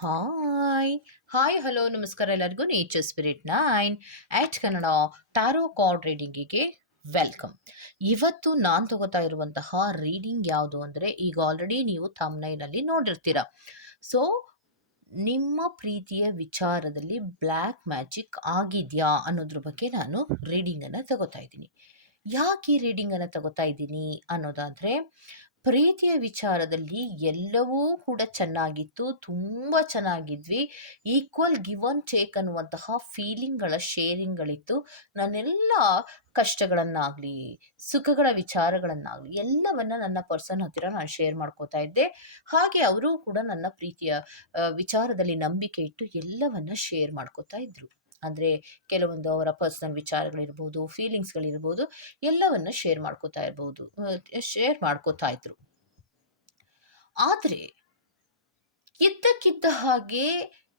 Hi hi hello ನಮಸ್ಕಾರ ಎಲ್ಲರಿಗೂ. Nature spirit nine at Kannada tarot card ರೀಡಿಂಗಿಗೆ welcome ಇವತ್ತು ನಾನು ತಗೋತಾ ಇರುವಂತಹ ರೀಡಿಂಗ್ ಯಾವುದು ಅಂದರೆ ಈಗ ಆಲ್ರೆಡಿ ನೀವು ತಮ್ನೈನಲ್ಲಿ ನೋಡಿರ್ತೀರ. ಸೊ ನಿಮ್ಮ ಪ್ರೀತಿಯ ವಿಚಾರದಲ್ಲಿ ಬ್ಲ್ಯಾಕ್ ಮ್ಯಾಜಿಕ್ ಆಗಿದೆಯಾ ಅನ್ನೋದ್ರ ಬಗ್ಗೆ ನಾನು ರೀಡಿಂಗನ್ನು ತಗೋತಾ ಇದ್ದೀನಿ. ಯಾಕೆ ಈ ರೀಡಿಂಗನ್ನು ತಗೋತಾ ಇದ್ದೀನಿ ಅನ್ನೋದಾದರೆ ಪ್ರೀತಿಯ ವಿಚಾರದಲ್ಲಿ ಎಲ್ಲವೂ ಕೂಡ ಚೆನ್ನಾಗಿತ್ತು, ತುಂಬ ಚೆನ್ನಾಗಿದ್ವಿ. ಈಕ್ವಲ್ ಗಿವ್ ಆನ್ ಟೇಕ್ ಅನ್ನುವಂತಹ ಫೀಲಿಂಗ್ಗಳ ಶೇರಿಂಗ್ಗಳಿತ್ತು. ನಾನೆಲ್ಲ ಕಷ್ಟಗಳನ್ನಾಗಲಿ, ಸುಖಗಳ ವಿಚಾರಗಳನ್ನಾಗಲಿ ಎಲ್ಲವನ್ನ ನನ್ನ ಪರ್ಸನ್ ಹತ್ತಿರ ನಾನು ಶೇರ್ ಮಾಡ್ಕೋತಾ ಇದ್ದೆ. ಹಾಗೆ ಅವರು ಕೂಡ ನನ್ನ ಪ್ರೀತಿಯ ವಿಚಾರದಲ್ಲಿ ನಂಬಿಕೆ ಇಟ್ಟು ಎಲ್ಲವನ್ನ ಶೇರ್ ಮಾಡ್ಕೋತಾ ಇದ್ರು. ಅಂದರೆ ಕೆಲವೊಂದು ಅವರ ಪರ್ಸನಲ್ ವಿಚಾರಗಳಿರ್ಬೋದು ಫೀಲಿಂಗ್ಸ್ಗಳಿರ್ಬೋದು ಎಲ್ಲವನ್ನು ಶೇರ್ ಮಾಡ್ಕೋತಾ ಇರ್ಬೋದು ಶೇರ್ ಮಾಡ್ಕೋತಾ ಇದ್ರು. ಆದರೆ ಇದ್ದಕ್ಕಿದ್ದ ಹಾಗೆ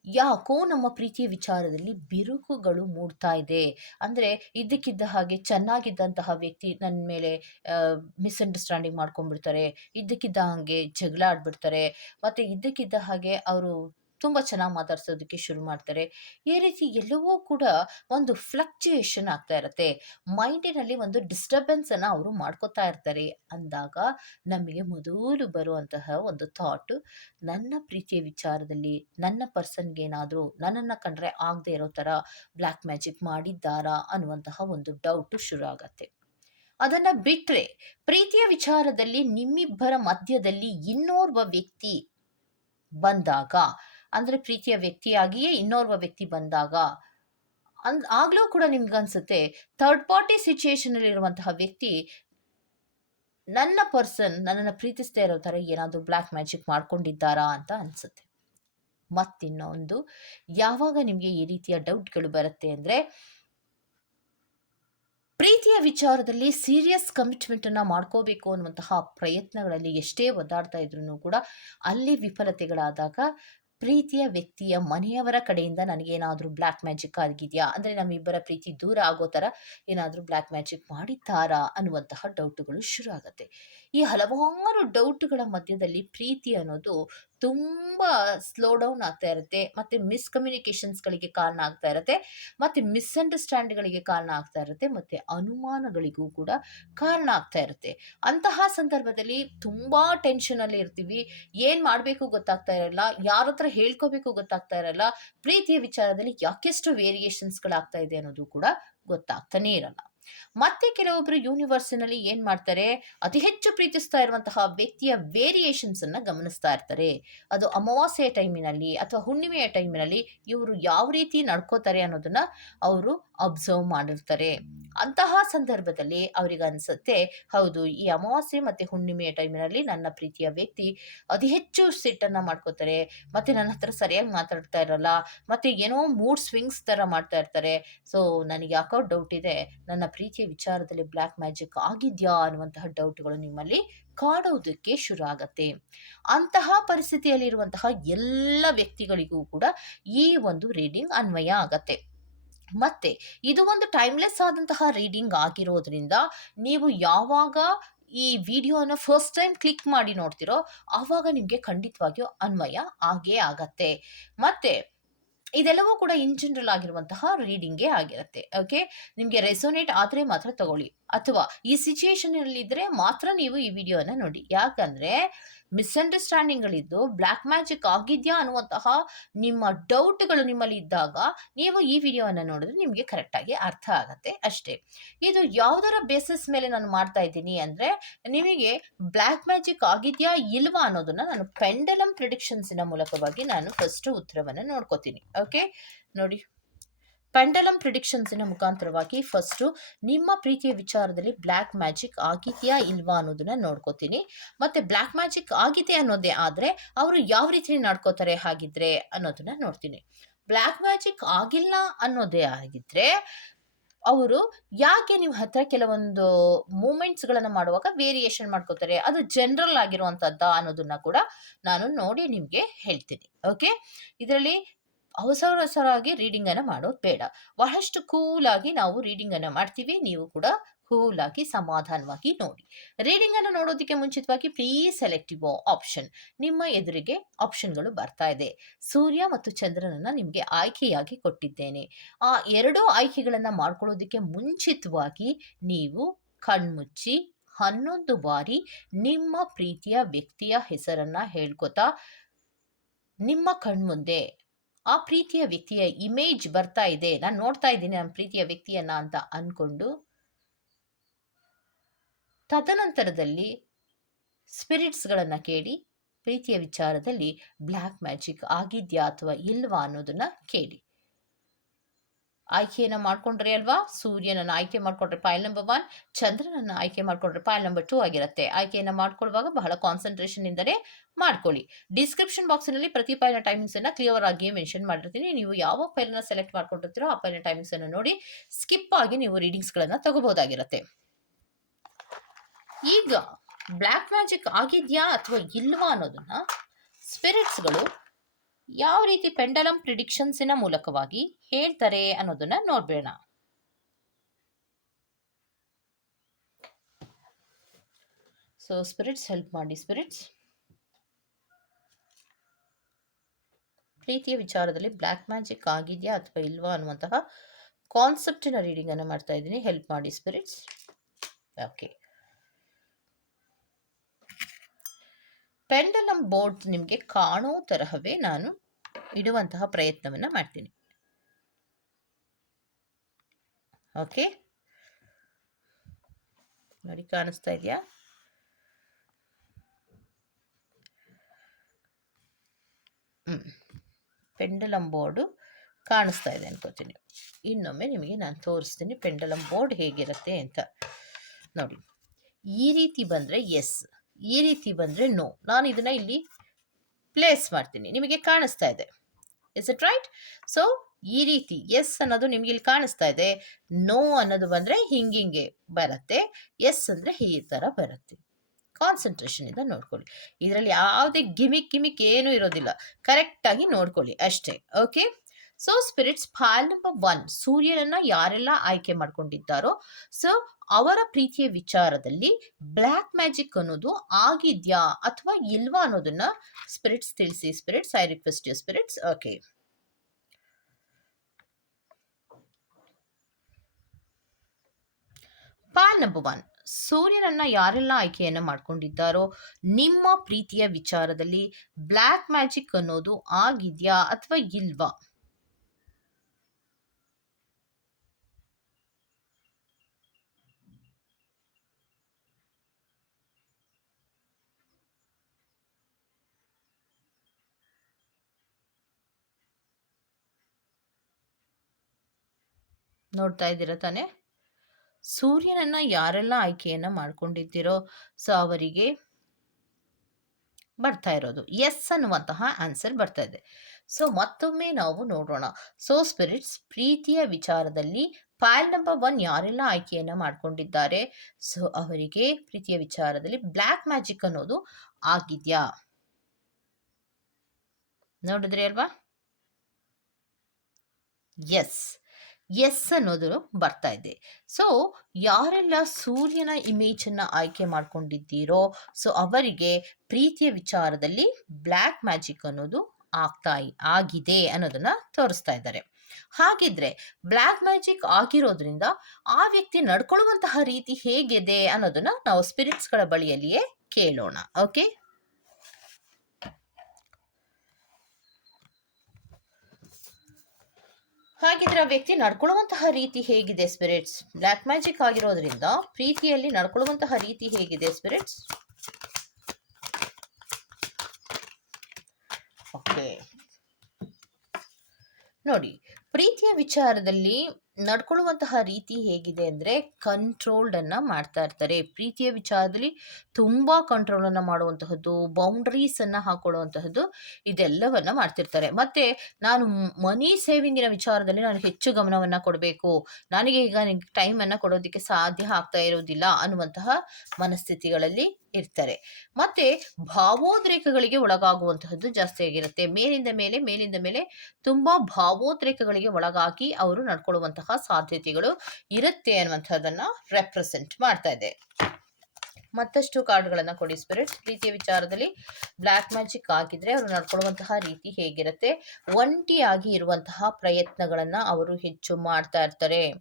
ಯಾಕೋ ನಮ್ಮ ಪ್ರೀತಿಯ ವಿಚಾರದಲ್ಲಿ ಬಿರುಕುಗಳು ಮೂಡ್ತಾ ಇದೆ. ಅಂದರೆ ಇದ್ದಕ್ಕಿದ್ದ ಹಾಗೆ ಚೆನ್ನಾಗಿದ್ದಂತಹ ವ್ಯಕ್ತಿ ನನ್ನ ಮೇಲೆ ಮಿಸ್ಅಂಡರ್ಸ್ಟ್ಯಾಂಡಿಂಗ್ ಮಾಡ್ಕೊಂಡ್ಬಿಡ್ತಾರೆ, ಇದ್ದಕ್ಕಿದ್ದ ಹಾಗೆ ಜಗಳ ಆಡ್ಬಿಡ್ತಾರೆ, ಮತ್ತು ಇದ್ದಕ್ಕಿದ್ದ ಹಾಗೆ ಅವರು ತುಂಬ ಚೆನ್ನಾಗಿ ಮಾತಾಡ್ಸೋದಕ್ಕೆ ಶುರು ಮಾಡ್ತಾರೆ. ಈ ರೀತಿ ಎಲ್ಲವೂ ಕೂಡ ಒಂದು ಫ್ಲಕ್ಚುಯೇಷನ್ ಆಗ್ತಾ ಇರುತ್ತೆ. ಮೈಂಡಿನಲ್ಲಿ ಒಂದು ಡಿಸ್ಟರ್ಬೆನ್ಸನ್ನು ಅವರು ಮಾಡ್ಕೋತಾ ಇರ್ತಾರೆ. ಅಂದಾಗ ನಮಗೆ ಮೊದಲು ಬರುವಂತಹ ಒಂದು ಥಾಟ್, ನನ್ನ ಪ್ರೀತಿಯ ವಿಚಾರದಲ್ಲಿ ನನ್ನ ಪರ್ಸನ್ಗೆ ಏನಾದರೂ ನನ್ನನ್ನು ಕಂಡ್ರೆ ಆಗದೆ ಇರೋ ಥರ ಬ್ಲ್ಯಾಕ್ ಮ್ಯಾಜಿಕ್ ಮಾಡಿದ್ದಾರಾ ಅನ್ನುವಂತಹ ಒಂದು ಡೌಟು ಶುರು ಆಗತ್ತೆ. ಅದನ್ನು ಬಿಟ್ಟರೆ ಪ್ರೀತಿಯ ವಿಚಾರದಲ್ಲಿ ನಿಮ್ಮಿಬ್ಬರ ಮಧ್ಯದಲ್ಲಿ ಇನ್ನೋರ್ವ ವ್ಯಕ್ತಿ ಬಂದಾಗ ಅಂದರೆ ಪ್ರೀತಿಯ ವ್ಯಕ್ತಿಯಾಗಿಯೇ ಇನ್ನೋರ್ವ ವ್ಯಕ್ತಿ ಬಂದಾಗ, ಅಂದ್ ಆಗಲೂ ಕೂಡ ನಿಮ್ಗನ್ಸುತ್ತೆ ಥರ್ಡ್ ಪಾರ್ಟಿ ಸಿಚುಯೇಷನಲ್ಲಿರುವಂತಹ ವ್ಯಕ್ತಿ ನನ್ನ ಪರ್ಸನ್ ನನ್ನನ್ನು ಪ್ರೀತಿಸ್ತಾ ಇರೋ ಥರ ಏನಾದರೂ ಬ್ಲ್ಯಾಕ್ ಮ್ಯಾಜಿಕ್ ಮಾಡ್ಕೊಂಡಿದ್ದಾರಾ ಅಂತ ಅನಿಸುತ್ತೆ. ಮತ್ತಿನ್ನೊಂದು, ಯಾವಾಗ ನಿಮಗೆ ಈ ರೀತಿಯ ಡೌಟ್ಗಳು ಬರುತ್ತೆ ಅಂದರೆ, ಪ್ರೀತಿಯ ವಿಚಾರದಲ್ಲಿ ಸೀರಿಯಸ್ ಕಮಿಟ್ಮೆಂಟನ್ನು ಮಾಡ್ಕೋಬೇಕು ಅನ್ನುವಂತಹ ಪ್ರಯತ್ನಗಳಲ್ಲಿ ಎಷ್ಟೇ ಒದ್ದಾಡ್ತಾ ಇದ್ರೂ ಕೂಡ ಅಲ್ಲಿ ವಿಫಲತೆಗಳಾದಾಗ ಪ್ರೀತಿಯ ವ್ಯಕ್ತಿಯ ಮನೆಯವರ ಕಡೆಯಿಂದ ನನಗೇನಾದರೂ ಬ್ಲ್ಯಾಕ್ ಮ್ಯಾಜಿಕ್ ಆಗಿದೆಯಾ? ಅಂದರೆ ನಮ್ಮಿಬ್ಬರ ಪ್ರೀತಿ ದೂರ ಆಗೋ ಥರ ಏನಾದರೂ ಬ್ಲ್ಯಾಕ್ ಮ್ಯಾಜಿಕ್ ಮಾಡಿದ್ದಾರಾ ಅನ್ನುವಂತಹ ಡೌಟ್ಗಳು ಶುರು ಆಗುತ್ತೆ. ಈ ಹಲವಾರು ಡೌಟ್ಗಳ ಮಧ್ಯದಲ್ಲಿ ಪ್ರೀತಿ ಅನ್ನೋದು ತುಂಬ ಸ್ಲೋ ಡೌನ್ ಆಗ್ತಾ ಇರುತ್ತೆ, ಮತ್ತು ಮಿಸ್ಕಮ್ಯುನಿಕೇಷನ್ಸ್ಗಳಿಗೆ ಕಾರಣ ಆಗ್ತಾ ಇರುತ್ತೆ, ಮತ್ತು ಮಿಸ್ಅಂಡರ್ಸ್ಟ್ಯಾಂಡ್ಗಳಿಗೆ ಕಾರಣ ಆಗ್ತಾ ಇರುತ್ತೆ, ಮತ್ತು ಅನುಮಾನಗಳಿಗೂ ಕೂಡ ಕಾರಣ ಆಗ್ತಾ ಇರುತ್ತೆ. ಅಂತಹ ಸಂದರ್ಭದಲ್ಲಿ ತುಂಬ ಟೆನ್ಷನಲ್ಲಿ ಇರ್ತೀವಿ, ಏನು ಮಾಡಬೇಕು ಗೊತ್ತಾಗ್ತಾ ಇರಲ್ಲ, ಯಾರ ಹತ್ರ ಹೇಳ್ಕೋಬೇಕು ಗೊತ್ತಾಗ್ತಾ ಇರಲ್ಲ, ಪ್ರೀತಿಯ ವಿಚಾರದಲ್ಲಿ ಯಾಕೆಷ್ಟು ವೇರಿಯೇಷನ್ಸ್ಗಳಾಗ್ತಾ ಇದೆ ಅನ್ನೋದು ಕೂಡ ಗೊತ್ತಾಗ್ತಾನೇ ಇರಲ್ಲ. ಮತ್ತೆ ಕೆಲವೊಬ್ರು ಯೂನಿವರ್ಸಿನಲ್ಲಿ ಏನ್ ಮಾಡ್ತಾರೆ? ಅತಿ ಹೆಚ್ಚು ಪ್ರೀತಿಸ್ತಾ ಇರುವಂತಹ ವ್ಯಕ್ತಿಯ ವೇರಿಯೇಷನ್ಸ್ ಅನ್ನ ಗಮನಿಸ್ತಾ ಇರ್ತಾರೆ. ಅದು ಅಮಾವಾಸ್ಯೆಯ ಟೈಮಿನಲ್ಲಿ ಅಥವಾ ಹುಣ್ಣಿಮೆಯ ಟೈಮಿನಲ್ಲಿ ಇವರು ಯಾವ ರೀತಿ ನಡ್ಕೋತಾರೆ ಅನ್ನೋದನ್ನ ಅವರು ಅಬ್ಸರ್ವ್ ಮಾಡಿರ್ತಾರೆ. ಅಂತಹ ಸಂದರ್ಭದಲ್ಲಿ ಅವ್ರಿಗೆ ಅನ್ಸುತ್ತೆ, ಹೌದು, ಈ ಅಮಾವಾಸ್ಯೆ ಮತ್ತೆ ಹುಣ್ಣಿಮೆಯ ಟೈಮಿನಲ್ಲಿ ನನ್ನ ಪ್ರೀತಿಯ ವ್ಯಕ್ತಿ ಅತಿ ಹೆಚ್ಚು ಸಿಟ್ಟನ್ನ ಮಾಡ್ಕೋತಾರೆ. ಮತ್ತೆ ನನ್ನ ಹತ್ರ ಸರಿಯಾಗಿ ಮಾತಾಡ್ತಾ ಇರಲ್ಲ. ಮತ್ತೆ ಏನೋ ಮೂಡ್ ಸ್ವಿಂಗ್ಸ್ ತರ ಮಾಡ್ತಾ ಇರ್ತಾರೆ. ಸೊ ನನಗೆ ಯಾಕೋ ಡೌಟ್ ಇದೆ. ನನ್ನ ಪ್ರೀತಿಯ ವಿಚಾರದಲ್ಲಿ ಬ್ಲ್ಯಾಕ್ ಮ್ಯಾಜಿಕ್ ಆಗಿದೆಯಾ ಅನ್ನುವಂತಹ ಡೌಟ್ಗಳು ನಿಮ್ಮಲ್ಲಿ ಕಾಡುವುದಕ್ಕೆ ಶುರು ಆಗತ್ತೆ. ಅಂತಹ ಪರಿಸ್ಥಿತಿಯಲ್ಲಿರುವಂತಹ ಎಲ್ಲ ವ್ಯಕ್ತಿಗಳಿಗೂ ಕೂಡ ಈ ಒಂದು ರೀಡಿಂಗ್ ಅನ್ವಯ ಆಗತ್ತೆ. ಮತ್ತೆ ಇದು ಒಂದು ಟೈಮ್ಲೆಸ್ ಆದಂತಹ ರೀಡಿಂಗ್ ಆಗಿರೋದ್ರಿಂದ ನೀವು ಯಾವಾಗ ಈ ವಿಡಿಯೋನ ಫಸ್ಟ್ ಟೈಮ್ ಕ್ಲಿಕ್ ಮಾಡಿ ನೋಡ್ತಿರೋ ಆವಾಗ ನಿಮಗೆ ಖಂಡಿತವಾಗಿಯೂ ಅನ್ವಯ ಆಗೇ ಆಗತ್ತೆ. ಮತ್ತೆ ಇದೆಲ್ಲವೂ ಕೂಡ ಇನ್ ಜನರಲ್ ಆಗಿರುವಂತಹ ರೀಡಿಂಗೇ ಆಗಿರುತ್ತೆ ಓಕೆ ನಿಮಗೆ ರೆಸೋನೇಟ್ ಆದರೆ ಮಾತ್ರ ತಗೊಳ್ಳಿ. ಅಥವಾ ಈ ಸಿಚುಯೇಷನ್ನಲ್ಲಿದ್ದರೆ ಮಾತ್ರ ನೀವು ಈ ವಿಡಿಯೋನ ನೋಡಿ. ಯಾಕಂದ್ರೆ ಮಿಸ್ಅಂಡರ್ಸ್ಟ್ಯಾಂಡಿಂಗ್ಗಳಿದ್ದು ಬ್ಲ್ಯಾಕ್ ಮ್ಯಾಜಿಕ್ ಆಗಿದ್ಯಾ ಅನ್ನುವಂತಹ ನಿಮ್ಮ ಡೌಟ್ಗಳು ನಿಮ್ಮಲ್ಲಿ ಇದ್ದಾಗ ನೀವು ಈ ವಿಡಿಯೋವನ್ನು ನೋಡಿದ್ರೆ ನಿಮಗೆ ಕರೆಕ್ಟಾಗಿ ಅರ್ಥ ಆಗತ್ತೆ ಅಷ್ಟೇ. ಇದು ಯಾವುದರ ಬೇಸಿಸ್ ಮೇಲೆ ನಾನು ಮಾಡ್ತಾ ಇದ್ದೀನಿ ಅಂದರೆ ನಿಮಗೆ ಬ್ಲ್ಯಾಕ್ ಮ್ಯಾಜಿಕ್ ಆಗಿದೆಯಾ ಇಲ್ವಾ ಅನ್ನೋದನ್ನ ನಾನು ಪೆಂಡಲಮ್ ಪ್ರಿಡಿಕ್ಷನ್ಸಿನ ಮೂಲಕವಾಗಿ ನಾನು ಫಸ್ಟ್ ಉತ್ತರವನ್ನು ನೋಡ್ಕೋತೀನಿ. ಓಕೆ ನೋಡಿ. ಪೆಂಡಲಮ್ ಪ್ರಿಡಿಕ್ಷನ್ಸಿನ ಮುಖಾಂತರವಾಗಿ ಫಸ್ಟು ನಿಮ್ಮ ಪ್ರೀತಿಯ ವಿಚಾರದಲ್ಲಿ ಬ್ಲ್ಯಾಕ್ ಮ್ಯಾಜಿಕ್ ಆಗಿದೆಯಾ ಇಲ್ವಾ ಅನ್ನೋದನ್ನ ನೋಡ್ಕೋತೀನಿ. ಮತ್ತೆ ಬ್ಲ್ಯಾಕ್ ಮ್ಯಾಜಿಕ್ ಆಗಿದೆ ಅನ್ನೋದೇ ಆದರೆ ಅವರು ಯಾವ ರೀತಿ ನಡ್ಕೋತಾರೆ ಹಾಗಿದ್ರೆ ಅನ್ನೋದನ್ನ ನೋಡ್ತೀನಿ. ಬ್ಲ್ಯಾಕ್ ಮ್ಯಾಜಿಕ್ ಆಗಿಲ್ಲ ಅನ್ನೋದೇ ಆಗಿದ್ರೆ ಅವರು ಯಾಕೆ ನಿಮ್ಮ ಹತ್ರ ಕೆಲವೊಂದು ಮೂಮೆಂಟ್ಸ್ಗಳನ್ನು ಮಾಡುವಾಗ ವೇರಿಯೇಷನ್ ಮಾಡ್ಕೋತಾರೆ, ಅದು ಜನರಲ್ ಆಗಿರುವಂಥದ್ದ ಅನ್ನೋದನ್ನ ಕೂಡ ನಾನು ನೋಡಿ ನಿಮಗೆ ಹೇಳ್ತೀನಿ. ಓಕೆ ಇದರಲ್ಲಿ ಅವಸರ ರೀಡಿಂಗ್ ರೀಡಿಂಗನ್ನು ಮಾಡೋದು ಬೇಡ. ಬಹಳಷ್ಟು ಕೂಲಾಗಿ ನಾವು ರೀಡಿಂಗನ್ನು ಮಾಡ್ತೀವಿ, ನೀವು ಕೂಡ ಕೂಲ್ ಆಗಿ ಸಮಾಧಾನವಾಗಿ ನೋಡಿ. ರೀಡಿಂಗ್ ಅನ್ನು ನೋಡೋದಕ್ಕೆ ಮುಂಚಿತವಾಗಿ ಪ್ಲೀಸ್ ಸೆಲೆಕ್ಟ್ ಯುವ ಆಪ್ಷನ್ ನಿಮ್ಮ ಎದುರಿಗೆ ಆಪ್ಷನ್ಗಳು ಬರ್ತಾ ಇದೆ. ಸೂರ್ಯ ಮತ್ತು ಚಂದ್ರನನ್ನ ನಿಮಗೆ ಆಯ್ಕೆಯಾಗಿ ಕೊಟ್ಟಿದ್ದೇನೆ. ಆ ಎರಡೂ ಆಯ್ಕೆಗಳನ್ನು ಮಾಡ್ಕೊಳ್ಳೋದಕ್ಕೆ ಮುಂಚಿತವಾಗಿ ನೀವು ಕಣ್ಮುಚ್ಚಿ ಹನ್ನೊಂದು ಬಾರಿ ನಿಮ್ಮ ಪ್ರೀತಿಯ ವ್ಯಕ್ತಿಯ ಹೆಸರನ್ನ ಹೇಳ್ಕೊತಾ ನಿಮ್ಮ ಕಣ್ಮುಂದೆ ಆ ಪ್ರೀತಿಯ ವ್ಯಕ್ತಿಯ ಇಮೇಜ್ ಬರ್ತಾ ಇದೆ. ನಾನು ನೋಡ್ತಾ ಇದ್ದೀನಿ ನನ್ನ ಪ್ರೀತಿಯ ವ್ಯಕ್ತಿಯನ್ನ ಅಂತ ಅಂದ್ಕೊಂಡು ತದನಂತರದಲ್ಲಿ ಸ್ಪಿರಿಟ್ಸ್ಗಳನ್ನು ಕೇಳಿ, ಪ್ರೀತಿಯ ವಿಚಾರದಲ್ಲಿ ಬ್ಲ್ಯಾಕ್ ಮ್ಯಾಜಿಕ್ ಆಗಿದ್ಯಾ ಅಥವಾ ಇಲ್ವಾ ಅನ್ನೋದನ್ನ ಕೇಳಿ. ಆಯ್ಕೆಯನ್ನ ಮಾಡ್ಕೊಂಡ್ರಿ ಅಲ್ವಾ? ಸೂರ್ಯನನ್ನು ಆಯ್ಕೆ ಮಾಡ್ಕೊಂಡ್ರೆ ಪಾಯಲ್ ನಂಬರ್ ಒನ್ ಚಂದ್ರನನ್ನು ಆಯ್ಕೆ ಮಾಡ್ಕೊಂಡ್ರೆ ಪಾಯಲ್ ನಂಬರ್ ಟೂ ಆಗಿರುತ್ತೆ. ಆಯ್ಕೆಯನ್ನು ಮಾಡ್ಕೊಳ್ಳುವಾಗ ಬಹಳ ಕಾನ್ಸಂಟ್ರೇಷನ್ ಇಂದಲೇ ಮಾಡ್ಕೊಳ್ಳಿ. ಡಿಸ್ಕ್ರಿಪ್ಷನ್ ಬಾಕ್ಸ್ನಲ್ಲಿ ಪ್ರತಿ ಫೈಲ್ನ ಟೈಮಿಂಗ್ಸ್ ಅನ್ನ ಕ್ಲಿಯರ್ ಆಗಿಯೇ ಮೆನ್ಷನ್ ಮಾಡಿರ್ತೀನಿ. ನೀವು ಯಾವ ಫೈಲನ್ನು ಸೆಲೆಕ್ಟ್ ಮಾಡ್ಕೊಂಡಿರ್ತೀರೋ ಆ ಫೈಲ್ನ ಟೈಮಿಂಗ್ಸ್ ಅನ್ನು ನೋಡಿ ಸ್ಕಿಪ್ ಆಗಿ ನೀವು ರೀಡಿಂಗ್ಸ್ಗಳನ್ನು ತಗೋಬಹುದಾಗಿರುತ್ತೆ. ಈಗ ಬ್ಲ್ಯಾಕ್ ಮ್ಯಾಜಿಕ್ ಆಗಿದೆಯಾ ಅಥವಾ ಇಲ್ವಾ ಅನ್ನೋದನ್ನ ಸ್ಪಿರಿಟ್ಸ್ಗಳು ಯಾವ ರೀತಿ ಪೆಂಡಲಮ್ ಪ್ರಿಡಿಕ್ಷನ್ಸಿನ ಮೂಲಕವಾಗಿ ಹೇಳ್ತಾರೆ ಅನ್ನೋದನ್ನ ನೋಡ್ಬೇಡ ಸೊ ಸ್ಪಿರಿಟ್ಸ್ ಹೆಲ್ಪ್ ಮಾಡಿ ಸ್ಪಿರಿಟ್ಸ್ ಪ್ರೀತಿಯ ವಿಚಾರದಲ್ಲಿ ಬ್ಲ್ಯಾಕ್ ಮ್ಯಾಜಿಕ್ ಆಗಿದೆಯಾ ಅಥವಾ ಇಲ್ವಾ ಅನ್ನುವಂತಹ ಕಾನ್ಸೆಪ್ಟಿನ ರೀಡಿಂಗ್ ಅನ್ನು ಮಾಡ್ತಾ ಇದ್ದೀನಿ. ಹೆಲ್ಪ್ ಮಾಡಿ ಸ್ಪಿರಿಟ್ಸ್ ಓಕೆ ಪೆಂಡಲಮ್ ಬೋರ್ಡ್ ನಿಮಗೆ ಕಾಣೋ ತರಹವೇ ನಾನು ಇಡುವಂತಹ ಪ್ರಯತ್ನವನ್ನ ಮಾಡ್ತೀನಿ. ಓಕೆ? ನೋಡಿ, ಕಾಣಿಸ್ತಾ ಇದೆಯಾ? ಹ್ಮ್. ಪೆಂಡಲಮ್ ಬೋರ್ಡು ಕಾಣಿಸ್ತಾ ಇದೆ ಅನ್ಕೋತೀನಿ. ಇನ್ನೊಮ್ಮೆ ನಿಮಗೆ ನಾನು ತೋರಿಸ್ತೀನಿ ಪೆಂಡಲಮ್ ಬೋರ್ಡ್ ಹೇಗಿರುತ್ತೆ ಅಂತ. ನೋಡಿ, ಈ ರೀತಿ ಬಂದರೆ ಎಸ್. ಈ ರೀತಿ ಬಂದರೆ ನೋ ನಾನು ಇದನ್ನ ಇಲ್ಲಿ ಪ್ಲೇಸ್ ಮಾಡ್ತೀನಿ. ನಿಮಗೆ ಕಾಣಿಸ್ತಾ ಇದೆ. ಇಸ್ ಇಟ್ ರೈಟ್ ಸೊ ಈ ರೀತಿ ಎಸ್ ಅನ್ನೋದು ನಿಮ್ಗೆ ಇಲ್ಲಿ ಕಾಣಿಸ್ತಾ ಇದೆ. ನೋ ಅನ್ನೋದು ಬಂದರೆ ಹಿಂಗಿಂಗೆ ಬರುತ್ತೆ. ಎಸ್ ಅಂದರೆ ಈ ಥರ ಬರುತ್ತೆ. ಕಾನ್ಸಂಟ್ರೇಷನ್ ಇಂದ ನೋಡ್ಕೊಳ್ಳಿ. ಇದರಲ್ಲಿ ಯಾವುದೇ ಗಿಮಿಕ್ ಗಿಮಿಕ್ ಏನೂ ಇರೋದಿಲ್ಲ. ಕರೆಕ್ಟಾಗಿ ನೋಡ್ಕೊಳ್ಳಿ ಅಷ್ಟೇ. Okay so spirits pile number one ಸೂರ್ಯನನ್ನ ಯಾರೆಲ್ಲ ಆಯ್ಕೆ ಮಾಡ್ಕೊಂಡಿದ್ದಾರೋ ಸೊ ಅವರ ಪ್ರೀತಿಯ ವಿಚಾರದಲ್ಲಿ ಬ್ಲ್ಯಾಕ್ ಮ್ಯಾಜಿಕ್ ಅನ್ನೋದು ಆಗಿದ್ಯಾ ಅಥವಾ ಇಲ್ವಾ ಅನ್ನೋದನ್ನ ಸ್ಪಿರಿಟ್ಸ್ ತಿಳಿಸಿ spirits I request you spirits okay pile number one ಸೂರ್ಯನನ್ನ ಯಾರೆಲ್ಲ ಆಯ್ಕೆಯನ್ನು ಮಾಡ್ಕೊಂಡಿದ್ದಾರೋ, ನಿಮ್ಮ ಪ್ರೀತಿಯ ವಿಚಾರದಲ್ಲಿ ಬ್ಲ್ಯಾಕ್ ಮ್ಯಾಜಿಕ್ ಅನ್ನೋದು ಆಗಿದ್ಯಾ ಅಥವಾ ಇಲ್ವಾ? ನೋಡ್ತಾ ಇದ್ದೀರ ತಾನೆ? ಸೂರ್ಯನನ್ನ ಯಾರೆಲ್ಲ ಆಯ್ಕೆಯನ್ನ ಮಾಡ್ಕೊಂಡಿದ್ದೀರೋ, ಸೊ ಅವರಿಗೆ ಬರ್ತಾ ಇರೋದು. ಎಸ್ ಅನ್ನುವಂತಹ ಆನ್ಸರ್ ಬರ್ತಾ ಇದೆ. ಸೊ ಮತ್ತೊಮ್ಮೆ ನಾವು ನೋಡೋಣ. ಸೊ ಸ್ಪಿರಿಟ್ಸ್, ಪ್ರೀತಿಯ ವಿಚಾರದಲ್ಲಿ ಫೈಲ್ ನಂಬರ್ ಒನ್ ಯಾರೆಲ್ಲ ಆಯ್ಕೆಯನ್ನು ಮಾಡ್ಕೊಂಡಿದ್ದಾರೆ? ಸೊ ಅವರಿಗೆ ಪ್ರೀತಿಯ ವಿಚಾರದಲ್ಲಿ ಬ್ಲ್ಯಾಕ್ ಮ್ಯಾಜಿಕ್ ಅನ್ನೋದು ಆಗಿದ್ಯಾ? ನೋಡಿದ್ರಿ ಅಲ್ವಾ? ಎಸ್. ಎಸ್ ಅನ್ನೋದು ಬರ್ತಾ ಇದೆ. ಸೊ ಯಾರೆಲ್ಲ ಸೂರ್ಯನ ಇಮೇಜನ್ನು ಆಯ್ಕೆ ಮಾಡ್ಕೊಂಡಿದ್ದೀರೋ ಸೊ ಅವರಿಗೆ ಪ್ರೀತಿಯ ವಿಚಾರದಲ್ಲಿ ಬ್ಲ್ಯಾಕ್ ಮ್ಯಾಜಿಕ್ ಅನ್ನೋದು ಆಗ್ತಾ ಆಗಿದೆ ಅನ್ನೋದನ್ನ ತೋರಿಸ್ತಾ ಇದ್ದಾರೆ. ಹಾಗಿದ್ರೆ ಬ್ಲ್ಯಾಕ್ ಮ್ಯಾಜಿಕ್ ಆಗಿರೋದ್ರಿಂದ ಆ ವ್ಯಕ್ತಿ ನಡ್ಕೊಳ್ಳುವಂತಹ ರೀತಿ ಹೇಗಿದೆ ಅನ್ನೋದನ್ನ ನಾವು ಸ್ಪಿರಿಟ್ಸ್ಗಳ ಬಳಿಯಲ್ಲಿಯೇ ಕೇಳೋಣ. ಓಕೆ ಹಾಗಿದ್ರೆ ಆ ವ್ಯಕ್ತಿ ನಡ್ಕೊಳ್ಳುವಂತಹ ರೀತಿ ಹೇಗಿದೆ ಸ್ಪಿರಿಟ್ಸ್ ಬ್ಲ್ಯಾಕ್ ಮ್ಯಾಜಿಕ್ ಆಗಿರೋದ್ರಿಂದ ಪ್ರೀತಿಯಲ್ಲಿ ನಡ್ಕೊಳ್ಳುವಂತಹ ರೀತಿ ಹೇಗಿದೆ ಸ್ಪಿರಿಟ್ಸ್ ಓಕೆ ನೋಡಿ, ಪ್ರೀತಿಯ ವಿಚಾರದಲ್ಲಿ ನಡ್ಕೊಳ್ಳುವಂತಹ ರೀತಿ ಹೇಗಿದೆ ಅಂದರೆ ಕಂಟ್ರೋಲ್ಡನ್ನು ಮಾಡ್ತಾ ಇರ್ತಾರೆ. ಪ್ರೀತಿಯ ವಿಚಾರದಲ್ಲಿ ತುಂಬ ಕಂಟ್ರೋಲನ್ನು ಮಾಡುವಂತಹದ್ದು ಬೌಂಡ್ರೀಸನ್ನು ಹಾಕೊಳ್ಳುವಂತಹದ್ದು ಇದೆಲ್ಲವನ್ನು ಮಾಡ್ತಿರ್ತಾರೆ. ಮತ್ತು ನಾನು ಮನಿ ಸೇವಿಂಗಿನ ವಿಚಾರದಲ್ಲಿ ನಾನು ಹೆಚ್ಚು ಗಮನವನ್ನು ಕೊಡಬೇಕು. ನನಗೆ ಈಗ ಟೈಮನ್ನು ಕೊಡೋದಕ್ಕೆ ಸಾಧ್ಯ ಆಗ್ತಾ ಇರೋದಿಲ್ಲ ಅನ್ನುವಂತಹ ಮನಸ್ಥಿತಿಗಳಲ್ಲಿ ಇರ್ತಾರೆ. ಮತ್ತೆ ಭಾವೋದ್ರೇಕಗಳಿಗೆ ಒಳಗಾಗುವಂತಹದ್ದು ಜಾಸ್ತಿ ಆಗಿರುತ್ತೆ. ಮೇಲಿಂದ ಮೇಲೆ ಮೇಲಿಂದ ಮೇಲೆ ತುಂಬಾ ಭಾವೋದ್ರೇಕಗಳಿಗೆ ಒಳಗಾಗಿ ಅವರು ನಡ್ಕೊಳ್ಳುವಂತಹ ಸಾಧ್ಯತೆಗಳು ಇರುತ್ತೆ ಅನ್ನುವಂಥದ್ದನ್ನು ರೆಪ್ರೆಸೆಂಟ್ ಮಾಡ್ತಾ ಇದೆ. ಮತ್ತಷ್ಟು ಕಾರ್ಡ್ಗಳನ್ನು ಕೊಡಿ ಸ್ಪಿರಿಟ್ ಪ್ರೀತಿಯ ವಿಚಾರದಲ್ಲಿ ಬ್ಲ್ಯಾಕ್ ಮ್ಯಾಜಿಕ್ ಆಗಿದ್ರೆ ಅವರು ನಡ್ಕೊಳ್ಳುವಂತಹ ರೀತಿ ಹೇಗಿರುತ್ತೆ? ಒಂಟಿಯಾಗಿ ಇರುವಂತಹ ಪ್ರಯತ್ನಗಳನ್ನ ಅವರು ಹೆಚ್ಚು ಮಾಡ್ತಾ ಇರ್ತಾರೆ.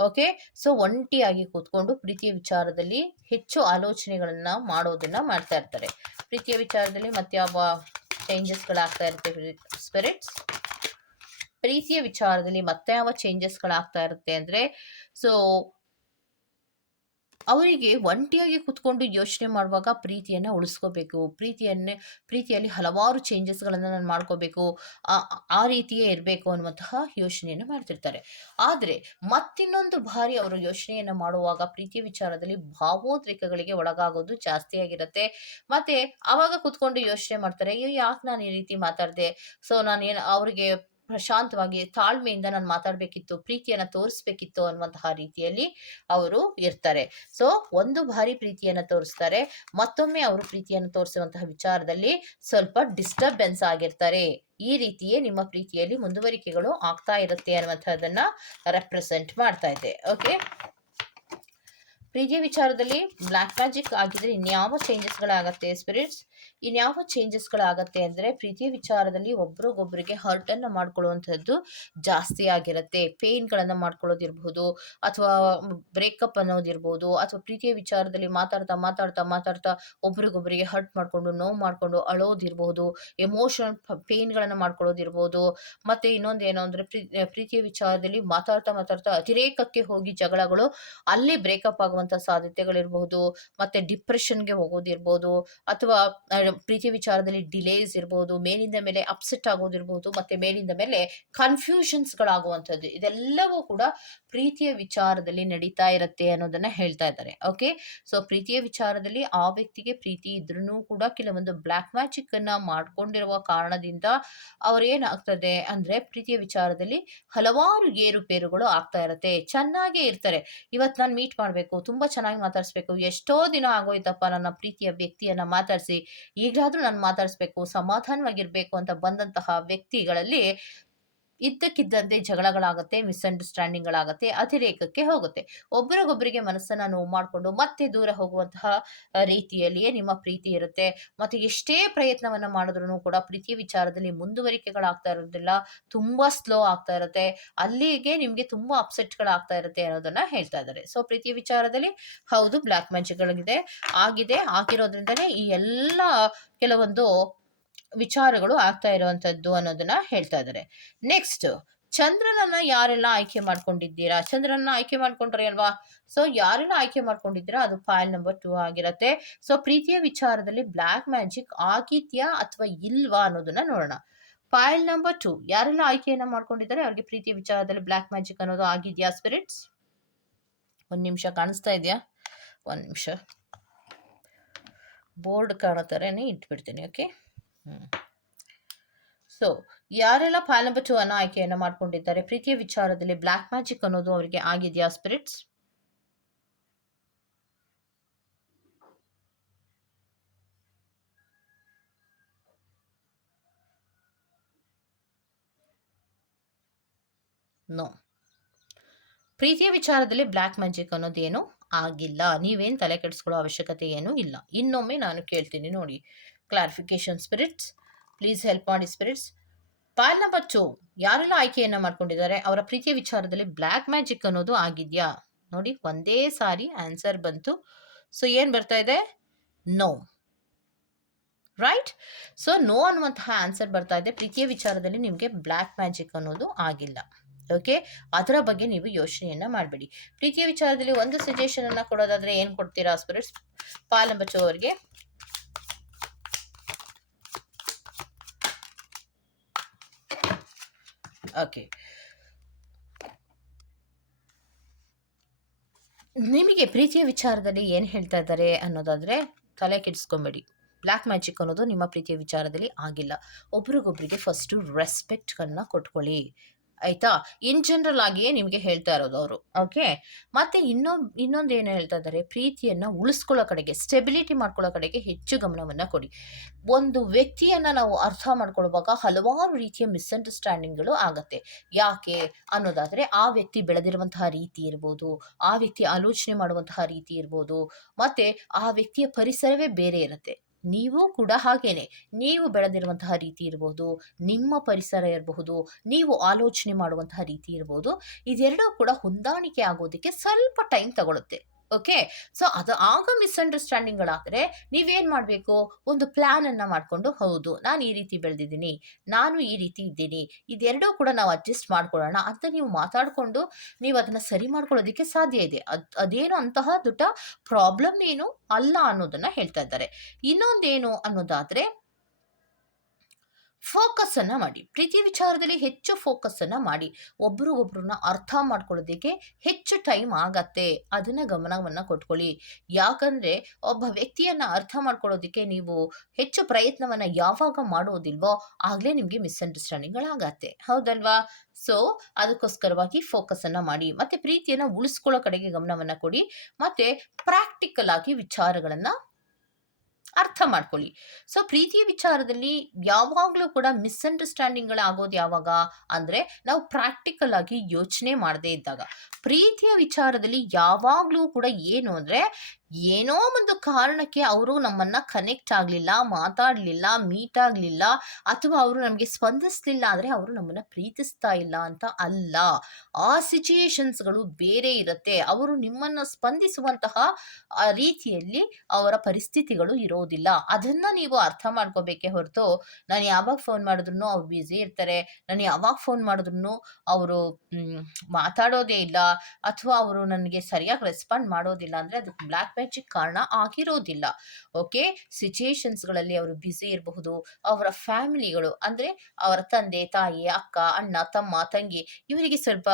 ಓಕೆ ಸೊ ಒಂಟಿಯಾಗಿ ಕೂತ್ಕೊಂಡು ಪ್ರೀತಿಯ ವಿಚಾರದಲ್ಲಿ ಹೆಚ್ಚು ಆಲೋಚನೆಗಳನ್ನ ಮಾಡೋದನ್ನ ಮಾಡ್ತಾ ಇರ್ತಾರೆ. ಪ್ರೀತಿಯ ವಿಚಾರದಲ್ಲಿ ಮತ್ತೆ ಯಾವ ಚೇಂಜಸ್ಗಳಾಗ್ತಾ ಇರುತ್ತೆ ಸ್ಪಿರಿಟ್ಸ್ ಪ್ರೀತಿಯ ವಿಚಾರದಲ್ಲಿ ಮತ್ತೆ ಯಾವ ಚೇಂಜಸ್ಗಳಾಗ್ತಾ ಇರುತ್ತೆ ಅಂದ್ರೆ ಸೊ ಅವರಿಗೆ ಒಂಟಿಯಾಗಿ ಕುತ್ಕೊಂಡು ಯೋಚನೆ ಮಾಡುವಾಗ ಪ್ರೀತಿಯನ್ನು ಉಳಿಸ್ಕೋಬೇಕು. ಪ್ರೀತಿಯನ್ನೇ, ಪ್ರೀತಿಯಲ್ಲಿ ಹಲವಾರು ಚೇಂಜಸ್ಗಳನ್ನು ನಾನು ಮಾಡ್ಕೋಬೇಕು. ಆ ರೀತಿಯೇ ಇರಬೇಕು ಅನ್ನುವಂತಹ ಯೋಚನೆಯನ್ನು ಮಾಡ್ತಿರ್ತಾರೆ. ಆದರೆ ಮತ್ತಿನ್ನೊಂದು ಬಾರಿ ಅವರು ಯೋಚನೆಯನ್ನು ಮಾಡುವಾಗ ಪ್ರೀತಿಯ ವಿಚಾರದಲ್ಲಿ ಭಾವೋದ್ರಿಕಗಳಿಗೆ ಒಳಗಾಗೋದು ಜಾಸ್ತಿ ಆಗಿರುತ್ತೆ. ಮತ್ತೆ ಆವಾಗ ಕುತ್ಕೊಂಡು ಯೋಚನೆ ಮಾಡ್ತಾರೆ, ಅಯ್ಯೋ ಯಾಕೆ ನಾನು ಈ ರೀತಿ ಮಾತಾಡಿದೆ? ಸೊ ನಾನು ಏನು ಅವರಿಗೆ ಪ್ರಶಾಂತವಾಗಿ ತಾಳ್ಮೆಯಿಂದ ನಾನು ಮಾತಾಡಬೇಕಿತ್ತು, ಪ್ರೀತಿಯನ್ನು ತೋರಿಸ್ಬೇಕಿತ್ತು ಅನ್ನುವಂತಹ ರೀತಿಯಲ್ಲಿ ಅವರು ಇರ್ತಾರೆ. ಸೊ ಒಂದು ಬಾರಿ ಪ್ರೀತಿಯನ್ನು ತೋರಿಸ್ತಾರೆ, ಮತ್ತೊಮ್ಮೆ ಅವರು ಪ್ರೀತಿಯನ್ನು ತೋರಿಸುವಂತಹ ವಿಚಾರದಲ್ಲಿ ಸ್ವಲ್ಪ ಡಿಸ್ಟರ್ಬೆನ್ಸ್ ಆಗಿರ್ತಾರೆ. ಈ ರೀತಿಯೇ ನಿಮ್ಮ ಪ್ರೀತಿಯಲ್ಲಿ ಮುಂದುವರಿಕೆಗಳು ಆಗ್ತಾ ಇರುತ್ತೆ ಅನ್ನುವಂಥದ್ದನ್ನ ರೆಪ್ರೆಸೆಂಟ್ ಮಾಡ್ತಾ ಇದೆ ಓಕೆ ಪ್ರೀತಿಯ ವಿಚಾರದಲ್ಲಿ ಬ್ಲ್ಯಾಕ್ ಮ್ಯಾಜಿಕ್ ಆಗಿದ್ರೆ ಇನ್ಯಾವ ಚೇಂಜಸ್ಗಳಾಗತ್ತೆ ಸ್ಪಿರಿಟ್ಸ್ ಇನ್ಯಾವ ಚೇಂಜಸ್ಗಳಾಗತ್ತೆ ಅಂದರೆ ಪ್ರೀತಿಯ ವಿಚಾರದಲ್ಲಿ ಒಬ್ರಿಗೊಬ್ರಿಗೆ ಹರ್ಟನ್ನು ಮಾಡ್ಕೊಳ್ಳುವಂಥದ್ದು ಜಾಸ್ತಿ ಆಗಿರುತ್ತೆ. ಪೇಯ್ನ್ಗಳನ್ನು ಮಾಡ್ಕೊಳ್ಳೋದಿರ್ಬೋದು ಅಥವಾ ಬ್ರೇಕಪ್ ಅನ್ನೋದಿರ್ಬೋದು ಅಥವಾ ಪ್ರೀತಿಯ ವಿಚಾರದಲ್ಲಿ ಮಾತಾಡ್ತಾ ಮಾತಾಡ್ತಾ ಮಾತಾಡ್ತಾ ಒಬ್ರಿಗೊಬ್ಬರಿಗೆ ಹರ್ಟ್ ಮಾಡಿಕೊಂಡು ನೋವು ಮಾಡಿಕೊಂಡು ಅಳೋದಿರ್ಬೋದು ಎಮೋಷನಲ್ ಪೇಯ್ನ್ಗಳನ್ನು ಮಾಡ್ಕೊಳ್ಳೋದಿರ್ಬೋದು, ಮತ್ತು ಇನ್ನೊಂದು ಏನು ಅಂದರೆ ಪ್ರೀತಿಯ ವಿಚಾರದಲ್ಲಿ ಮಾತಾಡ್ತಾ ಮಾತಾಡ್ತಾ ಅತಿರೇಕಕ್ಕೆ ಹೋಗಿ ಜಗಳಗಳು ಅಲ್ಲಿ ಬ್ರೇಕಪ್ ಆಗುವಂಥ ಸಾಧ್ಯತೆಗಳಿರ್ಬಹುದು, ಮತ್ತು ಡಿಪ್ರೆಷನ್ಗೆ ಹೋಗೋದಿರ್ಬೋದು, ಅಥವಾ ಪ್ರೀತಿ ವಿಚಾರದಲ್ಲಿ ಡಿಲೇಸ್ ಇರ್ಬೋದು, ಮೇಲಿಂದ ಮೇಲೆ ಅಪ್ಸೆಟ್ ಆಗೋದಿರ್ಬೋದು, ಮತ್ತು ಮೇಲಿಂದ ಮೇಲೆ ಕನ್ಫ್ಯೂಷನ್ಸ್ಗಳಾಗುವಂಥದ್ದು ಇದೆಲ್ಲವೂ ಕೂಡ ಪ್ರೀತಿಯ ವಿಚಾರದಲ್ಲಿ ನಡೀತಾ ಇರುತ್ತೆ ಅನ್ನೋದನ್ನ ಹೇಳ್ತಾ ಇದ್ದಾರೆ ಓಕೆ ಸೊ ಪ್ರೀತಿಯ ವಿಚಾರದಲ್ಲಿ ಆ ವ್ಯಕ್ತಿಗೆ ಪ್ರೀತಿ ಇದ್ರೂ ಕೂಡ ಕೆಲವೊಂದು ಬ್ಲ್ಯಾಕ್ ಮ್ಯಾಜಿಕ್ ಅನ್ನ ಮಾಡ್ಕೊಂಡಿರುವ ಕಾರಣದಿಂದ ಅವ್ರೇನಾಗ್ತದೆ ಅಂದ್ರೆ ಪ್ರೀತಿಯ ವಿಚಾರದಲ್ಲಿ ಹಲವಾರು ಏರುಪೇರುಗಳು ಆಗ್ತಾ ಇರುತ್ತೆ, ಚೆನ್ನಾಗೇ ಇರ್ತಾರೆ. ಇವತ್ತು ನಾನು ಮೀಟ್ ಮಾಡಬೇಕು ತುಂಬಾ ಚೆನ್ನಾಗಿ ಮಾತಾಡಿಸ್ಬೇಕು. ಎಷ್ಟೋ ದಿನ ಆಗೋಯ್ತಪ್ಪ ನನ್ನ ಪ್ರೀತಿಯ ವ್ಯಕ್ತಿಯನ್ನ ಮಾತಾಡಿಸಿ. ಈಗಲಾದರೂ ನಾನು ಮಾತಾಡಿಸ್ಬೇಕು, ಸಮಾಧಾನವಾಗಿರಬೇಕು ಅಂತ ಬಂದಂತಹ ವ್ಯಕ್ತಿಗಳಲ್ಲಿ ಇದ್ದಕ್ಕಿದ್ದಂತೆ ಜಗಳಗಳಾಗುತ್ತೆ, ಮಿಸ್ಅಂಡರ್ಸ್ಟ್ಯಾಂಡಿಂಗ್ಗಳಾಗುತ್ತೆ, ಅತಿರೇಕಕ್ಕೆ ಹೋಗುತ್ತೆ. ಒಬ್ಬರಿಗೊಬ್ಬರಿಗೆ ಮನಸ್ಸನ್ನ ನೋವು ಮಾಡಿಕೊಂಡು ಮತ್ತೆ ದೂರ ಹೋಗುವಂತಹ ರೀತಿಯಲ್ಲಿಯೇ ನಿಮ್ಮ ಪ್ರೀತಿ ಇರುತ್ತೆ. ಮತ್ತೆ ಎಷ್ಟೇ ಪ್ರಯತ್ನವನ್ನ ಮಾಡಿದ್ರು ಕೂಡ ಪ್ರೀತಿಯ ವಿಚಾರದಲ್ಲಿ ಮುಂದುವರಿಕೆಗಳಾಗ್ತಾ ಇರೋದಿಲ್ಲ, ತುಂಬಾ ಸ್ಲೋ ಆಗ್ತಾ ಇರುತ್ತೆ. ಅಲ್ಲಿಗೆ ನಿಮಗೆ ತುಂಬಾ ಅಪ್ಸೆಟ್ಗಳಾಗ್ತಾ ಇರುತ್ತೆ ಅನ್ನೋದನ್ನ ಹೇಳ್ತಾ ಇದ್ದಾರೆ. ಸೊ, ಪ್ರೀತಿಯ ವಿಚಾರದಲ್ಲಿ ಹೌದು, ಬ್ಲ್ಯಾಕ್ ಮ್ಯಾಜಿಕ್ಗಳಿದೆ ಆಗಿದೆ. ಆಗಿರೋದ್ರಿಂದಲೇ ಈ ಎಲ್ಲ ಕೆಲವೊಂದು ವಿಚಾರಗಳು ಆಗ್ತಾ ಇರುವಂತದ್ದು ಅನ್ನೋದನ್ನ ಹೇಳ್ತಾ ಇದ್ದಾರೆ. ನೆಕ್ಸ್ಟ್ ಚಂದ್ರನನ್ನ ಯಾರೆಲ್ಲ ಆಯ್ಕೆ ಮಾಡ್ಕೊಂಡಿದ್ದೀರಾ? ಚಂದ್ರನ ಆಯ್ಕೆ ಮಾಡ್ಕೊಂಡ್ರಿ ಅಲ್ವಾ? ಸೊ ಯಾರೆಲ್ಲ ಆಯ್ಕೆ ಮಾಡ್ಕೊಂಡಿದ್ದೀರಾ? ಅದು ಫೈಲ್ ನಂಬರ್ ಟೂ ಆಗಿರತ್ತೆ. ಸೊ ಪ್ರೀತಿಯ ವಿಚಾರದಲ್ಲಿ ಬ್ಲ್ಯಾಕ್ ಮ್ಯಾಜಿಕ್ ಆಗಿದ್ಯಾ ಅಥವಾ ಇಲ್ವಾ ಅನ್ನೋದನ್ನ ನೋಡೋಣ. ಫೈಲ್ ನಂಬರ್ ಟೂ ಯಾರೆಲ್ಲ ಆಯ್ಕೆಯನ್ನ ಮಾಡ್ಕೊಂಡಿದ್ದಾರೆ? ಅವ್ರಿಗೆ ಪ್ರೀತಿಯ ವಿಚಾರದಲ್ಲಿ ಬ್ಲ್ಯಾಕ್ ಮ್ಯಾಜಿಕ್ ಅನ್ನೋದು ಆಗಿದ್ಯಾ ಸ್ಪಿರಿಟ್ಸ್ ಒಂದ್ ನಿಮಿಷ ಕಾಣಿಸ್ತಾ ಇದೆಯಾ? ಒಂದ್ ನಿಮಿಷ. ಬೋರ್ಡ್ ಕಾಣೋ ಇಟ್ಬಿಡ್ತೀನಿ ಓಕೆ ಸೊ ಯಾರೆಲ್ಲ ಫೈಲ್ ನಂಬರ್ ಅನ್ನೋ ಆಯ್ಕೆಯನ್ನು ಮಾಡ್ಕೊಂಡಿದ್ದಾರೆ? ಪ್ರೀತಿಯ ವಿಚಾರದಲ್ಲಿ ಬ್ಲ್ಯಾಕ್ ಮ್ಯಾಜಿಕ್ ಅನ್ನೋದು ಅವರಿಗೆ ಆಗಿದೆಯಾ ಸ್ಪಿರಿಟ್ಸ್ ನೋ ಪ್ರೀತಿಯ ವಿಚಾರದಲ್ಲಿ ಬ್ಲ್ಯಾಕ್ ಮ್ಯಾಜಿಕ್ ಅನ್ನೋದೇನು ಆಗಿಲ್ಲ. ನೀವೇನು ತಲೆ ಕೆಡಿಸ್ಕೊಳ್ಳೋ ಅವಶ್ಯಕತೆ ಏನೂ ಇಲ್ಲ. ಇನ್ನೊಮ್ಮೆ ನಾನು ಕೇಳ್ತೀನಿ ನೋಡಿ. ಕ್ಲಾರಿಫಿಕೇಶನ್ ಸ್ಪಿರಿಟ್ಸ್ ಪ್ಲೀಸ್ ಹೆಲ್ಪ್ ಮಾಡಿ ಸ್ಪಿರಿಟ್ಸ್ ಪಾಲ್ ನಂಬರ್ ಟು ಯಾರೆಲ್ಲ ಆಯ್ಕೆಯನ್ನು ಮಾಡ್ಕೊಂಡಿದ್ದಾರೆ, ಅವರ ಪ್ರೀತಿಯ ವಿಚಾರದಲ್ಲಿ ಬ್ಲ್ಯಾಕ್ ಮ್ಯಾಜಿಕ್ ಅನ್ನೋದು ಆಗಿದ್ಯಾ? ನೋಡಿ, ಒಂದೇ ಸಾರಿ ಆನ್ಸರ್ ಬಂತು. ಸೊ ಏನು ಬರ್ತಾ ಇದೆ? ನೋ ರೈಟ್ ಸೊ ನೋ ಅನ್ನುವಂತಹ ಆನ್ಸರ್ ಬರ್ತಾ ಇದೆ. ಪ್ರೀತಿಯ ವಿಚಾರದಲ್ಲಿ ನಿಮಗೆ ಬ್ಲ್ಯಾಕ್ ಮ್ಯಾಜಿಕ್ ಅನ್ನೋದು ಆಗಿಲ್ಲ. ಓಕೆ ಅದರ ಬಗ್ಗೆ ನೀವು ಯೋಚನೆಯನ್ನ ಮಾಡಬೇಡಿ. ಪ್ರೀತಿಯ ವಿಚಾರದಲ್ಲಿ ಒಂದು ಸಜೆಷನ್ ಅನ್ನ ಕೊಡೋದಾದ್ರೆ ಏನು ಕೊಡ್ತೀರಾ ಸ್ಪಿರಿಟ್ಸ್ ಪಾಲ್ ನಂಬರ್ ಚೋ ಅವರಿಗೆ. ಓಕೆ ನಿಮಗೆ ಪ್ರೀತಿಯ ವಿಚಾರದಲ್ಲಿ ಏನು ಹೇಳ್ತಾ ಇದ್ದಾರೆ ಅನ್ನೋದಾದ್ರೆ ತಲೆ ಕೆಡಿಸ್ಕೊಂಬೇಡಿ. ಬ್ಲ್ಯಾಕ್ ಮ್ಯಾಜಿಕ್ ಅನ್ನೋದು ನಿಮ್ಮ ಪ್ರೀತಿಯ ವಿಚಾರದಲ್ಲಿ ಆಗಿಲ್ಲ. ಒಬ್ರಿಗೊಬ್ರಿಗೆ ಫಸ್ಟು ರೆಸ್ಪೆಕ್ಟ್ಗಳನ್ನ ಕೊಟ್ಕೊಳ್ಳಿ. ಆಯ್ತಾ? ಇನ್ ಜನರಲ್ ಆಗಿಯೇ ನಿಮಗೆ ಹೇಳ್ತಾ ಇರೋದು ಅವರು. ಓಕೆ ಮತ್ತೆ ಇನ್ನೊಂದು ಇನ್ನೊಂದು ಏನು ಹೇಳ್ತಾ ಇದ್ದಾರೆ? ಪ್ರೀತಿಯನ್ನು ಉಳಿಸ್ಕೊಳ್ಳೋ ಕಡೆಗೆ ಸ್ಟೆಬಿಲಿಟಿ ಮಾಡ್ಕೊಳ್ಳೋ ಕಡೆಗೆ ಹೆಚ್ಚು ಗಮನವನ್ನು ಕೊಡಿ. ಒಂದು ವ್ಯಕ್ತಿಯನ್ನು ನಾವು ಅರ್ಥ ಮಾಡ್ಕೊಳ್ಳುವಾಗ ಹಲವಾರು ರೀತಿಯ ಮಿಸ್ಅಂಡರ್ಸ್ಟ್ಯಾಂಡಿಂಗ್ಗಳು ಆಗತ್ತೆ. ಯಾಕೆ ಅನ್ನೋದಾದರೆ, ಆ ವ್ಯಕ್ತಿ ಬೆಳೆದಿರುವಂತಹ ರೀತಿ ಇರ್ಬೋದು, ಆ ವ್ಯಕ್ತಿ ಆಲೋಚನೆ ಮಾಡುವಂತಹ ರೀತಿ ಇರ್ಬೋದು, ಮತ್ತು ಆ ವ್ಯಕ್ತಿಯ ಪರಿಸರವೇ ಬೇರೆ ಇರುತ್ತೆ. ನೀವು ಕೂಡ ಹಾಗೇನೆ. ನೀವು ಬೆಳೆದಿರುವಂತಹ ರೀತಿ ಇರಬಹುದು ನಿಮ್ಮ ಪರಿಸರ ಇರಬಹುದು, ನೀವು ಆಲೋಚನೆ ಮಾಡುವಂತಹ ರೀತಿ ಇರಬಹುದು ಇದೆರಡೂ ಕೂಡ ಹೊಂದಾಣಿಕೆ ಆಗೋದಕ್ಕೆ ಸ್ವಲ್ಪ ಟೈಮ್ ತಗೊಳುತ್ತೆ. ಓಕೆ ಸೊ ಅದು ಆಗ ಮಿಸ್ಅಂಡರ್ಸ್ಟ್ಯಾಂಡಿಂಗ್ಗಳಾದರೆ ನೀವೇನು ಮಾಡಬೇಕು? ಒಂದು ಪ್ಲ್ಯಾನನ್ನು ಮಾಡಿಕೊಂಡು ಹೌದು, ನಾನು ಈ ರೀತಿ ಬೆಳೆದಿದ್ದೀನಿ, ನಾನು ಈ ರೀತಿ ಇದ್ದೀನಿ, ಇದೆರಡೂ ಕೂಡ ನಾವು ಅಡ್ಜಸ್ಟ್ ಮಾಡ್ಕೊಳ್ಳೋಣ ಅಂತ ನೀವು ಮಾತಾಡಿಕೊಂಡು ನೀವು ಅದನ್ನು ಸರಿ ಮಾಡ್ಕೊಳ್ಳೋದಕ್ಕೆ ಸಾಧ್ಯ ಇದೆ. ಅದು, ಅದೇನು ಅಂತಹ ದೊಡ್ಡ ಪ್ರಾಬ್ಲಮ್ ಏನು ಅಲ್ಲ ಅನ್ನೋದನ್ನು ಹೇಳ್ತಾ ಇದ್ದಾರೆ. ಇನ್ನೊಂದೇನು ಅನ್ನೋದಾದರೆ ಫೋಕಸ್ಸನ್ನು ಮಾಡಿ. ಪ್ರೀತಿ ವಿಚಾರದಲ್ಲಿ ಹೆಚ್ಚು ಫೋಕಸ್ಸನ್ನು ಮಾಡಿ. ಒಬ್ರಿಗೊಬ್ರನ್ನ ಅರ್ಥ ಮಾಡ್ಕೊಳ್ಳೋದಕ್ಕೆ ಹೆಚ್ಚು ಟೈಮ್ ಆಗತ್ತೆ. ಅದನ್ನು ಗಮನವನ್ನು ಕೊಟ್ಕೊಳ್ಳಿ. ಯಾಕಂದರೆ ಒಬ್ಬ ವ್ಯಕ್ತಿಯನ್ನು ಅರ್ಥ ಮಾಡ್ಕೊಳ್ಳೋದಕ್ಕೆ ನೀವು ಹೆಚ್ಚು ಪ್ರಯತ್ನವನ್ನು ಯಾವಾಗ ಮಾಡೋದಿಲ್ವೋ ಆಗಲೇ ನಿಮಗೆ ಮಿಸ್ಅಂಡರ್ಸ್ಟ್ಯಾಂಡಿಂಗ್ಗಳಾಗತ್ತೆ. ಹೌದಲ್ವಾ? ಸೊ, ಅದಕ್ಕೋಸ್ಕರವಾಗಿ ಫೋಕಸನ್ನು ಮಾಡಿ. ಮತ್ತು ಪ್ರೀತಿಯನ್ನು ಉಳಿಸ್ಕೊಳ್ಳೋ ಕಡೆಗೆ ಗಮನವನ್ನು ಕೊಡಿ. ಮತ್ತು ಪ್ರಾಕ್ಟಿಕಲ್ ಆಗಿ ವಿಚಾರಗಳನ್ನು ಅರ್ಥ ಮಾಡ್ಕೊಳ್ಳಿ. ಸೊ ಪ್ರೀತಿಯ ವಿಚಾರದಲ್ಲಿ ಯಾವಾಗಲೂ ಕೂಡ ಮಿಸ್ಅಂಡರ್ಸ್ಟ್ಯಾಂಡಿಂಗ್ಗಳಾಗೋದು ಯಾವಾಗ? ಅಂದರೆ ನಾವು ಪ್ರಾಕ್ಟಿಕಲ್ ಆಗಿ ಯೋಚನೆ ಮಾಡದೇ ಇದ್ದಾಗ. ಪ್ರೀತಿಯ ವಿಚಾರದಲ್ಲಿ ಯಾವಾಗಲೂ ಕೂಡ ಏನು ಅಂದರೆ ಏನೋ ಒಂದು ಕಾರಣಕ್ಕೆ ಅವರು ನಮ್ಮನ್ನು ಕನೆಕ್ಟ್ ಆಗಲಿಲ್ಲ, ಮಾತಾಡಲಿಲ್ಲ ಮೀಟ್ ಆಗಲಿಲ್ಲ ಅಥವಾ ಅವರು ನಮಗೆ ಸ್ಪಂದಿಸಲಿಲ್ಲ ಅಂದರೆ ಅವರು ನಮ್ಮನ್ನು ಪ್ರೀತಿಸ್ತಾ ಇಲ್ಲ ಅಂತ ಅಲ್ಲ. ಆ ಸಿಚುಯೇಷನ್ಸ್ಗಳು ಬೇರೆ ಇರುತ್ತೆ. ಅವರು ನಿಮ್ಮನ್ನು ಸ್ಪಂದಿಸುವಂತಹ ರೀತಿಯಲ್ಲಿ ಅವರ ಪರಿಸ್ಥಿತಿಗಳು ಇರೋದಿಲ್ಲ. ಅದನ್ನು ನೀವು ಅರ್ಥ ಮಾಡ್ಕೋಬೇಕೆ ಹೊರತು ನಾನು ಯಾವಾಗ ಫೋನ್ ಮಾಡಿದ್ರು ಅವ್ರು ಬ್ಯುಸಿ ಇರ್ತಾರೆ. ನಾನು ಯಾವಾಗ ಫೋನ್ ಮಾಡಿದ್ರು ಅವರು ಮಾತಾಡೋದೇ ಇಲ್ಲ. ಅಥವಾ ಅವರು ನನಗೆ ಸರಿಯಾಗಿ ರೆಸ್ಪಾಂಡ್ ಮಾಡೋದಿಲ್ಲ ಅಂದರೆ ಅದಕ್ಕೆ ಬ್ಲ್ಯಾಕ್ ಮ್ಯಾಜಿಕ್ ಕಾರಣ ಆಗಿರೋದಿಲ್ಲ. ಓಕೆ ಸಿಚುಯೇಷನ್ಸ್ಗಳಲ್ಲಿ ಅವರು ಬ್ಯುಸಿ ಇರಬಹುದು, ಅವರ ಫ್ಯಾಮಿಲಿಗಳು ಅಂದರೆ ಅವರ ತಂದೆ, ತಾಯಿ, ಅಕ್ಕ, ಅಣ್ಣ, ತಮ್ಮ, ತಂಗಿ, ಇವರಿಗೆ ಸ್ವಲ್ಪ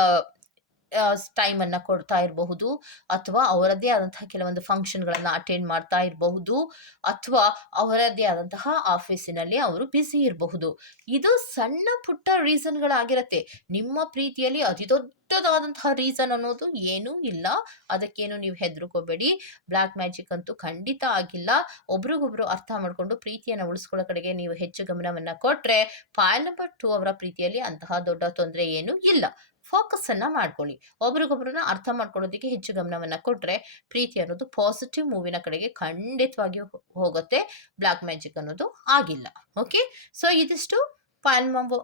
ಟೈಮನ್ನು ಕೊಡ್ತಾ ಇರಬಹುದು ಅಥವಾ ಅವರದ್ದೇ ಆದಂತಹ ಕೆಲವೊಂದು ಫಂಕ್ಷನ್ಗಳನ್ನು ಅಟೆಂಡ್ ಮಾಡ್ತಾ ಇರಬಹುದು ಅಥವಾ ಅವರದ್ದೇ ಆದಂತಹ ಆಫೀಸಿನಲ್ಲಿ ಅವರು ಬ್ಯುಸಿ ಇರಬಹುದು. ಇದು ಸಣ್ಣ ಪುಟ್ಟ ರೀಸನ್ಗಳಾಗಿರುತ್ತೆ ನಿಮ್ಮ ಪ್ರೀತಿಯಲ್ಲಿ ಅತಿ ದೊಡ್ಡದಾದಂತಹ ರೀಸನ್ ಅನ್ನೋದು ಏನೂ ಇಲ್ಲ. ಅದಕ್ಕೇನು ನೀವು ಹೆದರ್ಕೋಬೇಡಿ. ಬ್ಲ್ಯಾಕ್ ಮ್ಯಾಜಿಕ್ ಅಂತೂ ಖಂಡಿತ ಆಗಿಲ್ಲ. ಒಬ್ರಿಗೊಬ್ರು ಅರ್ಥ ಮಾಡಿಕೊಂಡು ಪ್ರೀತಿಯನ್ನು ಉಳಿಸ್ಕೊಳ್ಳೋ ಕಡೆಗೆ ನೀವು ಹೆಚ್ಚು ಗಮನವನ್ನು ಕೊಟ್ಟರೆ ಫೈಲ್ ನಂಬರ್ ಟೂ ಅವರ ಪ್ರೀತಿಯಲ್ಲಿ ಅಂತಹ ದೊಡ್ಡ ತೊಂದರೆ ಏನೂ ಇಲ್ಲ. ಫೋಕಸ್ಸನ್ನು ಮಾಡ್ಕೊಳ್ಳಿ. ಒಬ್ರಿಗೊಬ್ರನ್ನ ಅರ್ಥ ಮಾಡ್ಕೊಳ್ಳೋದಕ್ಕೆ ಹೆಚ್ಚು ಗಮನವನ್ನು ಕೊಟ್ಟರೆ ಪ್ರೀತಿ ಅನ್ನೋದು ಪಾಸಿಟಿವ್ ಮೂವಿನ ಕಡೆಗೆ ಖಂಡಿತವಾಗಿಯೂ ಹೋಗುತ್ತೆ. ಬ್ಲ್ಯಾಕ್ ಮ್ಯಾಜಿಕ್ ಅನ್ನೋದು ಆಗಿಲ್ಲ. ಓಕೆ ಸೊ ಇದಿಷ್ಟು ಫೈಲ್ ನಂಬರ್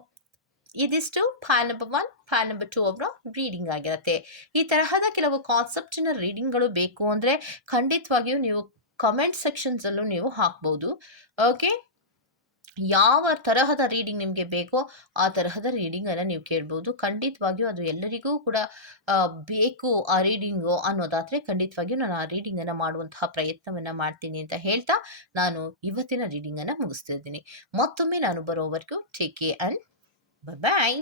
ಇದಿಷ್ಟು pile number one pile number two ಅವರ ರೀಡಿಂಗ್ ಆಗಿರುತ್ತೆ. ಈ ತರಹದ ಕೆಲವು ಕಾನ್ಸೆಪ್ಟಿನ ರೀಡಿಂಗ್ಗಳು ಬೇಕು ಅಂದರೆ ಖಂಡಿತವಾಗಿಯೂ ನೀವು ಕಮೆಂಟ್ ಸೆಕ್ಷನ್ಸಲ್ಲೂ ನೀವು ಹಾಕ್ಬೋದು. ಓಕೆ ಯಾವ ತರಹದ ರೀಡಿಂಗ್ ನಿಮಗೆ ಬೇಕೋ ಆ ತರಹದ ರೀಡಿಂಗನ್ನು ನೀವು ಕೇಳ್ಬೋದು. ಖಂಡಿತವಾಗಿಯೂ ಅದು ಎಲ್ಲರಿಗೂ ಕೂಡ ಬೇಕು ಆ ರೀಡಿಂಗು ಅನ್ನೋದಾದರೆ ಖಂಡಿತವಾಗಿಯೂ ನಾನು ಆ ರೀಡಿಂಗನ್ನು ಮಾಡುವಂತಹ ಪ್ರಯತ್ನವನ್ನು ಮಾಡ್ತೀನಿ ಅಂತ ಹೇಳ್ತಾ ನಾನು ಇವತ್ತಿನ ರೀಡಿಂಗನ್ನು ಮುಗಿಸ್ತಿದ್ದೀನಿ ಮತ್ತೊಮ್ಮೆ ನಾನು ಬರೋವರೆಗೂ ಟೇಕ್ ಕೇರ್ ಆ್ಯಂಡ್ ಬಾಯ್